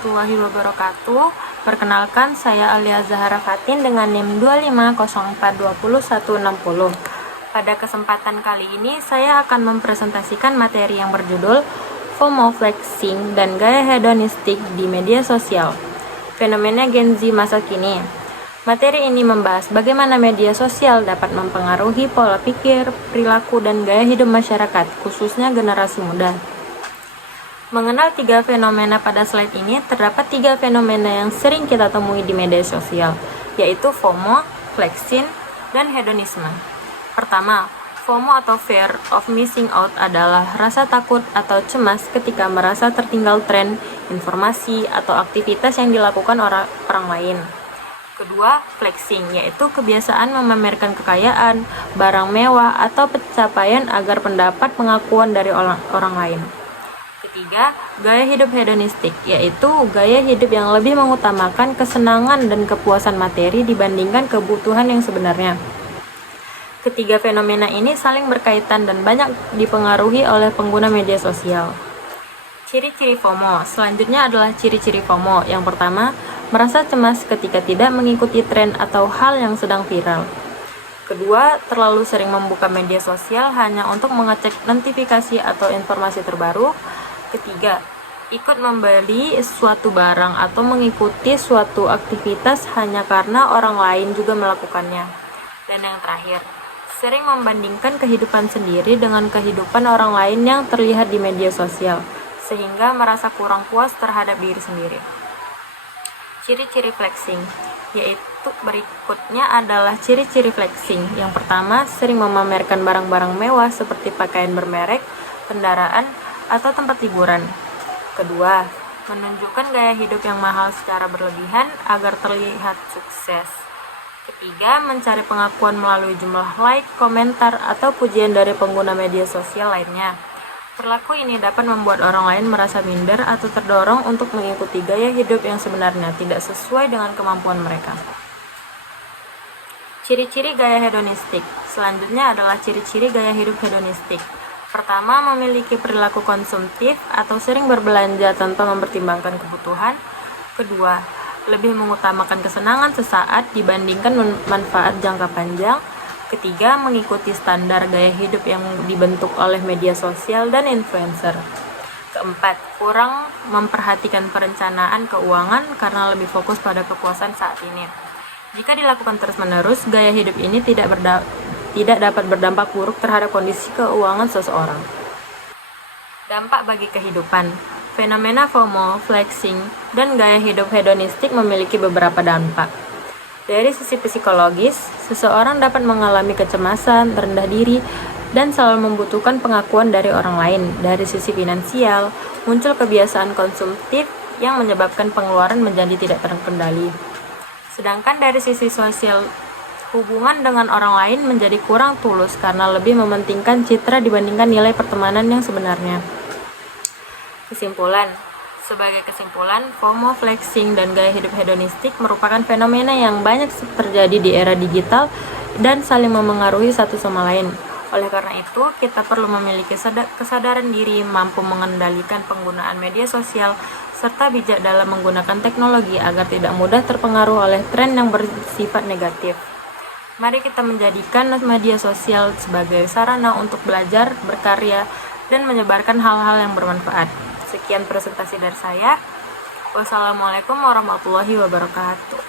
warahmatullahi wabarakatuh. Perkenalkan, saya Alia Zahara Fatin dengan NIM 2504202160. Pada kesempatan kali ini, saya akan mempresentasikan materi yang berjudul FOMO flexing dan gaya hedonistik di media sosial. Fenomena Gen Z masa kini. Materi ini membahas bagaimana media sosial dapat mempengaruhi pola pikir, perilaku, dan gaya hidup masyarakat, khususnya generasi muda. Mengenal 3 fenomena pada slide ini, terdapat 3 fenomena yang sering kita temui di media sosial, yaitu FOMO, flexing, dan hedonisme. Pertama, FOMO atau Fear of Missing Out adalah rasa takut atau cemas ketika merasa tertinggal tren, informasi, atau aktivitas yang dilakukan orang lain. Kedua, flexing, yaitu kebiasaan memamerkan kekayaan, barang mewah, atau pencapaian agar mendapat pengakuan dari orang lain. Ketiga, gaya hidup hedonistik, yaitu gaya hidup yang lebih mengutamakan kesenangan dan kepuasan materi dibandingkan kebutuhan yang sebenarnya. Ketiga fenomena ini saling berkaitan dan banyak dipengaruhi oleh pengguna media sosial. Ciri-ciri FOMO. Selanjutnya adalah ciri-ciri FOMO. Yang pertama, merasa cemas ketika tidak mengikuti tren atau hal yang sedang viral. Kedua, terlalu sering membuka media sosial hanya untuk mengecek notifikasi atau informasi terbaru. Ketiga, ikut membeli suatu barang atau mengikuti suatu aktivitas hanya karena orang lain juga melakukannya. Dan yang terakhir, sering membandingkan kehidupan sendiri dengan kehidupan orang lain yang terlihat di media sosial, sehingga merasa kurang puas terhadap diri sendiri. Ciri-ciri flexing, yaitu berikutnya adalah ciri-ciri flexing. Yang pertama, sering memamerkan barang-barang mewah seperti pakaian bermerek, kendaraan, atau tempat hiburan. Kedua, menunjukkan gaya hidup yang mahal secara berlebihan agar terlihat sukses. Ketiga, mencari pengakuan melalui jumlah like, komentar, atau pujian dari pengguna media sosial lainnya. Perilaku ini dapat membuat orang lain merasa minder atau terdorong untuk mengikuti gaya hidup yang sebenarnya tidak sesuai dengan kemampuan mereka. Ciri-ciri gaya hedonistik. Selanjutnya adalah ciri-ciri gaya hidup hedonistik. Pertama, memiliki perilaku konsumtif atau sering berbelanja tanpa mempertimbangkan kebutuhan. Kedua, lebih mengutamakan kesenangan sesaat dibandingkan manfaat jangka panjang. Ketiga, mengikuti standar gaya hidup yang dibentuk oleh media sosial dan influencer. Keempat, kurang memperhatikan perencanaan keuangan karena lebih fokus pada kepuasan saat ini. Jika dilakukan terus-menerus, gaya hidup ini tidak dapat berdampak buruk terhadap kondisi keuangan seseorang. Dampak bagi kehidupan. Fenomena FOMO, flexing, dan gaya hidup hedonistik memiliki beberapa dampak. Dari sisi psikologis, seseorang dapat mengalami kecemasan, rendah diri, dan selalu membutuhkan pengakuan dari orang lain. Dari sisi finansial, muncul kebiasaan konsumtif yang menyebabkan pengeluaran menjadi tidak terkendali. Sedangkan dari sisi sosial, hubungan dengan orang lain menjadi kurang tulus karena lebih mementingkan citra dibandingkan nilai pertemanan yang sebenarnya. Kesimpulan. Sebagai kesimpulan, FOMO, flexing, dan gaya hidup hedonistik merupakan fenomena yang banyak terjadi di era digital dan saling memengaruhi satu sama lain. Oleh karena itu, kita perlu memiliki kesadaran diri, mampu mengendalikan penggunaan media sosial, serta bijak dalam menggunakan teknologi agar tidak mudah terpengaruh oleh tren yang bersifat negatif. Mari kita menjadikan media sosial sebagai sarana untuk belajar, berkarya, dan menyebarkan hal-hal yang bermanfaat. Sekian presentasi dari saya. Wassalamualaikum warahmatullahi wabarakatuh.